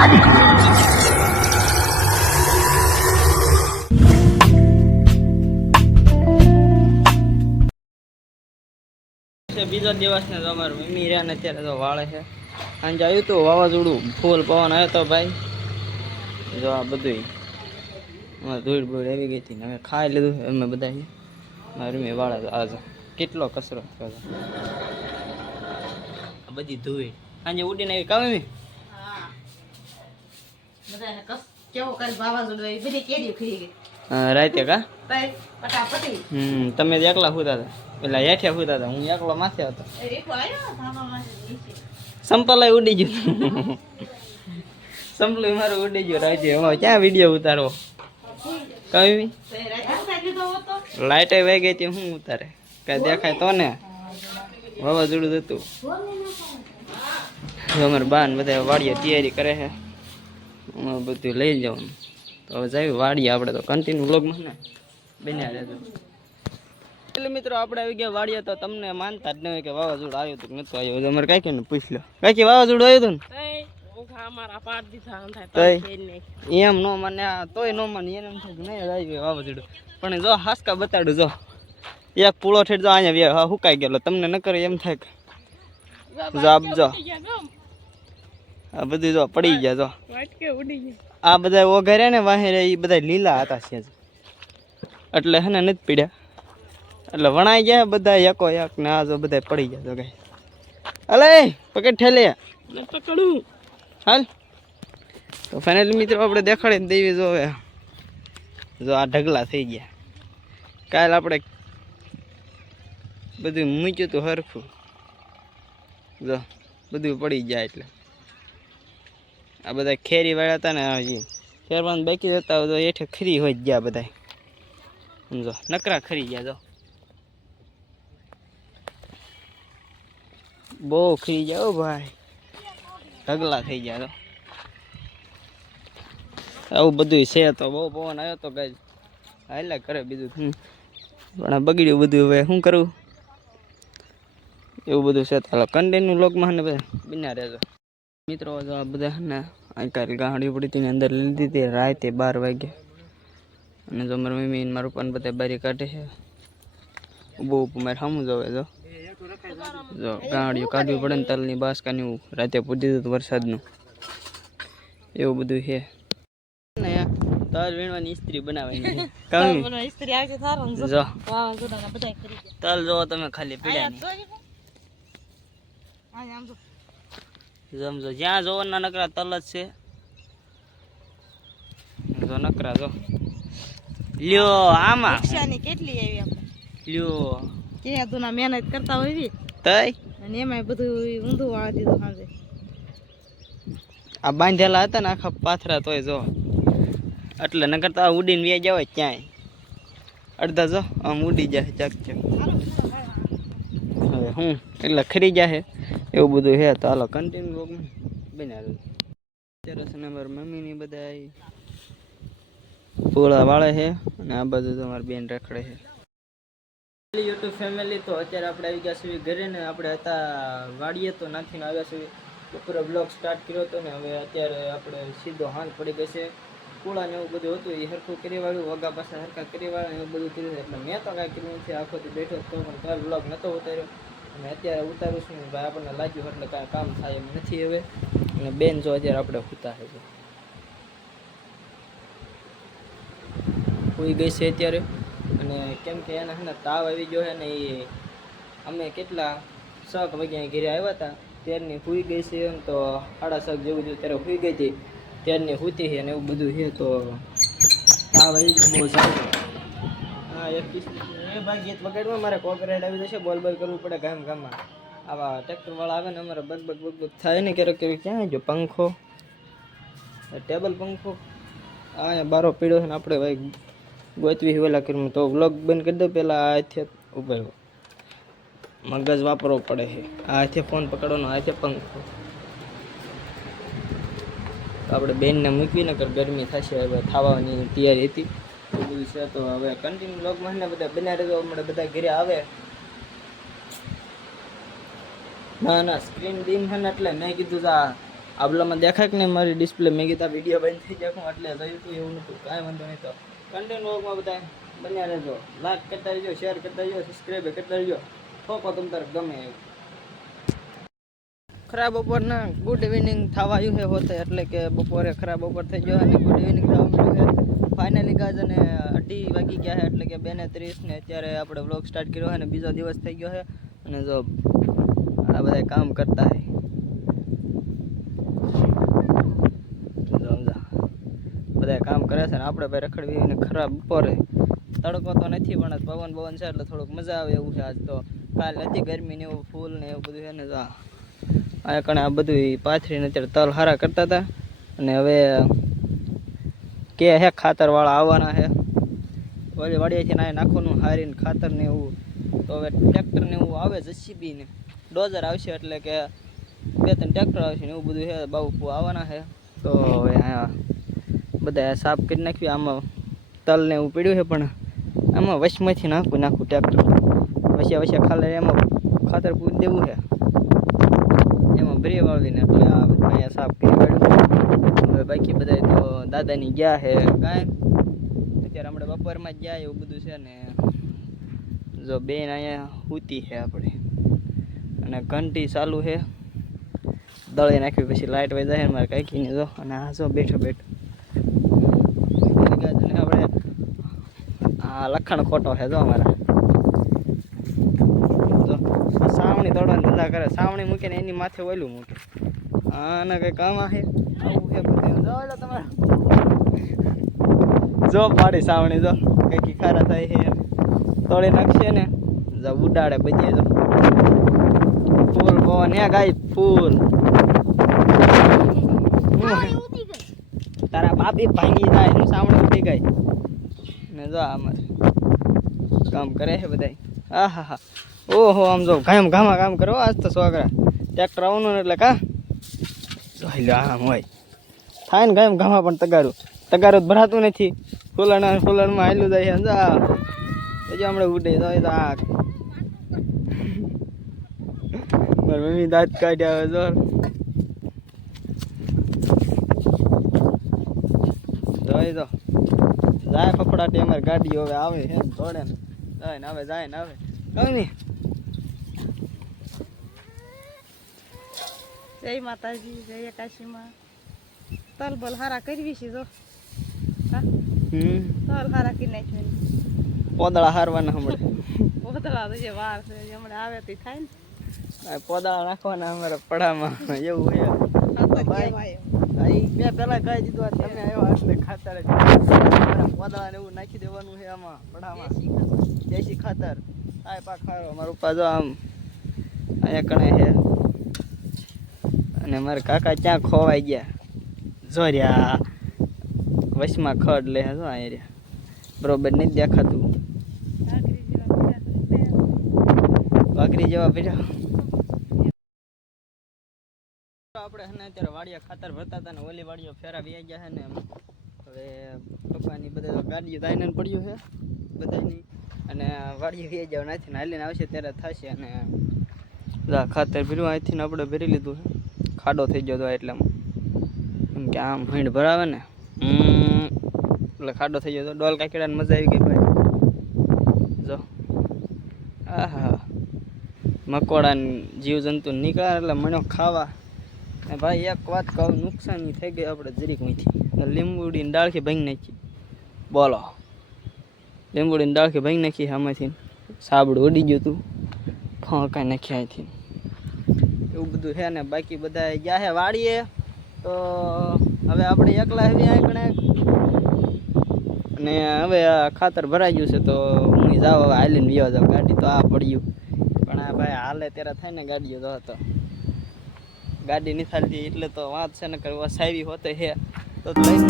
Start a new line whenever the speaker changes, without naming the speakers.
છે, બીજો દિવસ ને તો અમારું મમ્મી રહ્યા ને અત્યારે તો વાળે છે. સાંજે આવ્યું હતું વાવાઝોડું, ફૂલ પવન આવ્યો તો ભાઈ. જો આ બધું ધૂળ ભૂળ આવી ગઈ હતી હવે ખાઈ લીધું અમે બધા મારી મેં વાળા આજ. કેટલો કચરો થયો બધી ધૂળ. સાંજે ઉડીને આવી કામ
બધાને કસ કેવો કાલ વાવાઝોડું આવ્યું બધી કેરીઓ ખરી ગઈ
રાતે કા
તઈ પટાપટી
હમ તમે જ એકલા સુતા હતા પેલા હેઠિયા સુતા હતા હું એકલો માથે હતો
એ રીકો આવ્યો ધાબામાં નીચે
સંપલાય ઉડી ગયું સંપલું મારું ઉડી ગયું રાજે હવે ક્યાં વીડિયો ઉતારો કઈ
તો એ રાતે ઉતારી લીધો હતો
લાઈટ વહી ગઈ હતી શું ઉતારે કઈ દેખાય તો ને વાવાઝોડું હતું હવે અમારે બાન બધા વાડીએ તૈયારી કરે છે અમારે બધું લઈ જવાનું. તો હવે જાય વાડીએ આપણે તો કન્ટિન્યુ બ્લોગમાં ને બન્યા રહેજો. એટલે મિત્રો આપણે આવી ગયા વાડીએ તો તમને માનતા જ ન હોય કે વાવાઝોડું આવ્યું હતું કે નતું આવ્યું. અમારે કાંઈ ને પૂછ લો. કાંઈ વાવાઝોડું આવ્યું હતું ને? એમ નો મને આ તોય નો મને એને એમ થાય કે નહીં આવ્યું વાવાઝોડું. પણ જો હાસકા બતાડું જો. એક પૂળો ઠેઠ જો અહીંયા હુકાઈ ગયેલો તમને ન કરે એમ થાય કે. જો આપ જો. આ બધું જો પડી ગયા જો. આ બધા ઓઘારે ને વાહેરે એ બધા લીલા હતા છે એટલે હે ને નથી પીડ્યા. એટલે વણાઈ ગયા બધા એકો એક ને આ જો બધા પડી ગયા તો કઈ અલે પકડ ઠેલે. હાલ. તો ફાઇનલી મિત્રો આપણે દેખાડીને દેવી જો હવે. જો આ ઢગલા થઈ ગયા. કાલ આપણે બધું મૂક્યું હતું હરખું. જો બધું પડી જાય એટલે. આ બધા ખેરી વાળા હતા ને હજી. ખેરવાનું બાકી હોય તો એઠે ખરી હોય જ ગયા બધા સમજો નકરા ખરી ગયા તો બહુ ખરી ગયા હો ભાઈ. ઢગલા થઈ ગયા તો આવું બધું છે તો બહુ પવન આવ્યો તો કઈ હાલ્યા કરે બીજું. પણ આ બગડ્યું બધું હવે શું કરું? એવું બધું છે તો હાલો કન્ટેન્ટનું લોકમાં ને બધા. બિના રહેજો. મિત્રો જો આ બધા ને આજકાલ ગાડી પડી હતી અંદર લઈ લીધી હતી રાતે બાર વાગે. અને જો મારી મમ્મી મારું પણ બધા બારી કાઢે છે. બહુ મારે સામું જોવે જો. જો ગાંડીઓ કાઢવી પડે ને તલની બાસકાની એવું. રાતે પૂછી દીધું વરસાદનું. એવું બધું છે. તલ વીણવાની ઇસ્ત્રી બનાવવાની.
ઇસ્ત્રી આવી જો.
જો. તલ જોવો તમે ખાલી
પીડા આમ જો.
સમજો જ્યાં જોવો ના નકરા તલ જ છે. જો નકરા જો. લ્યો આમાં.
રિક્ષાની કેટલી આવી આપણે?
લ્યો.
કે દુના મહેનત કરતા હોય
તઈ?
અને એમાંય બધું ઊંધું વાળી દીધું સાંજે
આ બાંધેલા હતા ને આખા પાથરા તોય જો. એટલે નકર તો ઉડીને વ્યા જવાય ક્યાંય. અડધા જો આમ ઉડી જાય ચાક ચાક. હવે હું એટલે ખરી જાય એવું બધું છે. તો હાલો કન્ટિન્યુ રોગમાં બન્યા રહ્યું અત્યારે છે ને મારા બધા પોળા વાળે છે અને આ બાજુ તો મારી બેન રખડે છે. યુટ્યુબ ફેમિલી તો અત્યારે આપણે આવી ગયા છીએ ઘરે ને આપણે હતા વાડીએ તો નાખીને આવ્યા છીએ. બપોરે બ્લોગ સ્ટાર્ટ કર્યો હતો ને હવે અત્યારે આપણે સીધો હાંજ પડી ગઈ છે. કુળા ને એવું બધું હતું, એ હરખું કરી વાળ્યું, વગા પાસે હરખા કરી વાળા એવું બધું કર્યું એટલે મેં તો કાંઈ કર્યું નથી આખોથી બેઠો હતો પણ કાલ બ્લોગ નહોતો ઉતાર્યો. અને અત્યારે ઉતારું છું. ભાઈ આપણને લાગ્યું એટલે કાંઈ કામ થાય એમ નથી હવે. અને બેન જો અત્યારે આપણે ઉતારે છે હોઈ ગઈ છે અત્યારે. અને કેમ કે એને છે તાવ આવી ગયો છે ને એ અમે કેટલા શક વાગ્યા ઘરે આવ્યા હતા. ત્યારની હુઈ ગઈ છે એમ તો સાડા શક જેવું જેવું ત્યારે હુઈ ગઈ હતી. ત્યારની હુતી છે ને એવું બધું છે તો તાવ આવી બહુ સારું. હા, એક એ ભાઈ મારે કોપીરાઇટ આવી જશે, બોલ બોલ કરવું પડે ગામ ગામમાં. આવા ટ્રેક્ટરવાળા આવે ને, અમારે બગ બગ થાય ને, ક્યારેક ક્યાં જો પંખો ટેબલ પંખો. હા બારો પીડ્યો છે ને, આપણે ભાઈ ગોતવી વેલા કર્યું તો વ્લોગ બંધ કરી દઉં પહેલાં હાથે રહ્યો મગજ વાપરવો પડે છે. આ હાથે ફોન પકડવાનો આથી પંખો. આપણે બેનને મૂકવી ને કર ગરમી થશે, હવે ખાવાની તૈયારી હતી. બધું છે, તો હવે કન્ટિન્યુ વ્લોગમાં ને બધા બના રહેજો, હમણાં બધા ઘરે આવે. ના ના સ્ક્રીન દીન છે ને એટલે મેં કીધું કે આ આબલામાં દેખાય કે નહીં મારી ડિસ્પ્લે મેં કીધા વીડિયો બંધ થઈ જાય એટલે થયું હતું એવું નહોતું કાંઈ વાંધો નહીં તો. કન્ટેન્ટ વર્કમાં બધા બન્યા રહેજો. લાઈક કરતા રહેજો શેર કરતા રહેજો સબસ્ક્રાઈબ કરતા રહેજો. ઠોકો તમ તાર ગમે એવું. ખરાબ બપોરના ગુડ ઇવનિંગ થવા આવ્યું છે હોતે, એટલે કે બપોરે ખરાબ બપોર થઈ ગયો અને ગુડ ઇવનિંગ થવા મળ્યું છે. ફાઇનલી ગાજ અને અઢી વાગી ગયા છે, એટલે કે બે ને ત્રીસ ને અત્યારે આપણે વ્લોગ સ્ટાર્ટ કર્યો છે, અને બીજો દિવસ થઈ ગયો છે, અને જો આ બધા કામ કરતા હોય બધા કામ કરે છે ને આપણે ભાઈ રખડવી ખરાબ બપોરે. તડકો તો નથી, પણ પવન પવન છે, એટલે થોડુંક મજા આવે એવું છે આજ તો. કાલ નથી ગરમી ને એવું, ફૂલ ને એવું બધું છે, ને આ. કણે આ બધું પાથરીને અત્યારે તલ હારા કરતા હતા, અને હવે કે હે ખાતરવાળા આવવાના હે? વળી વાડીએથી ના નાખવાનું, હારીને ખાતર ને એવું. તો હવે ટ્રેક્ટર ને એવું આવે જસીબી ને. ડોઝર આવશે એટલે કે બે ત્રણ ટ્રેક્ટર આવશે ને એવું બધું છે બાબુ આવવાના છે તો હવે હા બધા સાફ કરી નાખ્યું, આમાં તલ ને એવું પીડ્યું છે, પણ આમાં વશમાંથી નાખું નાખું ટ્રેક્ટર વસ્યા વસ્યા ખાલી એમાં ખાતર પૂરી દેવું છે. એમાં બ્રે વાળવીને એટલે આ અહીંયા સાફ કરી કાઢ્યું. હવે બાકી બધા તો દાદાની ગયા છે કાંઈ. અત્યારે આપણે બપોરમાં જ ગયા એવું બધું છે ને. જો બેન અહીંયા સૂતી છે આપણે. અને ઘંટી ચાલુ છે દળી નાખી પછી લાઇટ વહી જાય મારે કાંઈ નહીં જો. અને આ જો બેઠો બેઠો. આપણે આ લખણ ખોટો છે જો અમારા. સાવણી દોડવાની ધંધા કરે. સાવણી મૂકીને એની માથે ઓલું મૂકે. આના કઈ કામ આ છે જો પાડી સાવણી જો કઈ ખારા થાય છે તોડી નાખશે ને જો ઉડાડે બધી જો. ફૂલ પવન હે ગાય ફૂલ. તારા બાપી ભાંગી જાય એનું સાવણી ઉઠી ગઈ. ને જો આમાં કામ કરે છે બધા આ હા હા ઓહો આમ જો ગામ ગામા કામ કરો આજ તો છોકરા. ટ્રેક્ટર આવવાનું એટલે કા? જોઈ લો આમ હોય. થાય ને ગામ ગામમાં પણ તગારું. તગારું ભરાતું નથી. ફૂલણ ફૂલણમાં આવેલું જાય છે હજુ હમણાં ઉડે જાય તો મમ્મી દાંત કાઢ્યા હવે જો જોઈ તો. જાય ફફડાટી અમારી ગાડી હવે આવે હે દોડે ને. જાય ને આવે, જાય ને આવે. કઈ
જય માતાજી, જય એકાશીમાં. તલ બલ હારા કરવી છે જો. હા?
હમ.
તલ હારા કરી નાખ્યું
પોદળા હારવાના હમણાં.
પોતળા તો જે વાર છે હમણાં આવે તે થાય ને.
પોદળા નાખવાના અમારા પડામાં. એવું હોય. મેં પેલા કહી દીધું તમે આવ્યા એટલે ખાતર પોદળા ને એવું નાખી દેવાનું છે આમાં પડામાં.
દેશી ખાતર.
આ પાક ખારો મારું પા આમ અહીંયા કણે છે. અને મારા કાકા ક્યાં ખોવાઈ ગયા. જોર્યા વચમાં ખડ લે જો અહીંયા બરોબર નથી દેખાતું.
વાઘરી જેવા
પીડા. આપણે હે ને અત્યારે વાડિયા ખાતર ભરતા હતા ને ઓલી વાડીઓ ફેરા વ્યાઈ ગયા છે ને. હવે પપ્પાની બધા ગાડીઓ દાઈને પડ્યું છે બધાની અને વાડીઓ વ્યાઈ જવા નથી હાલીને આવશે ત્યારે થશે અને બધા ખાતર ભર્યું, અહીંથી આપણે ભરી લીધું છે ખાડો થઈ ગયો હતો એટલે આમ. કે આમ હિંડ ભરાવે ને? એટલે ખાડો થઈ ગયો તો ડોલ કાકીડાને મજા આવી ગઈ ભાઈ. જો. આહા. મકોડા જીવજંતુ નીકળ્યા એટલે મણ્યો ખાવા. ભાઈ એક વાત કહું, નુકસાની થઈ ગઈ આપણે જરીક મીઠી. લીંબુડીની ડાળખી ભાંગી નાખી. બોલો. લીંબુડીની ડાળખી ભાંગી નાખી આમાંથી સાબડું ઉડી ગયું હતું ફોંકાઈ નાખી અહીંથી. એવું બધું છે ને, બાકી બધા ગયા છે વાડીએ? તો હવે આપણે એકલા આવી આંકણે અને હવે ખાતર ભરાઈ ગયું છે તો હું જાઉં હવે હાલીને વ્યો જાઉં. ગાડી તો આ પડ્યું. પણ આ ભાઈ હાલે ત્યારે થાય ને ગાડીઓ તો હતો. ગાડી નહીં એટલે તો વાત છે ને કરવા વસાવી હોતે હે. તો લઈને.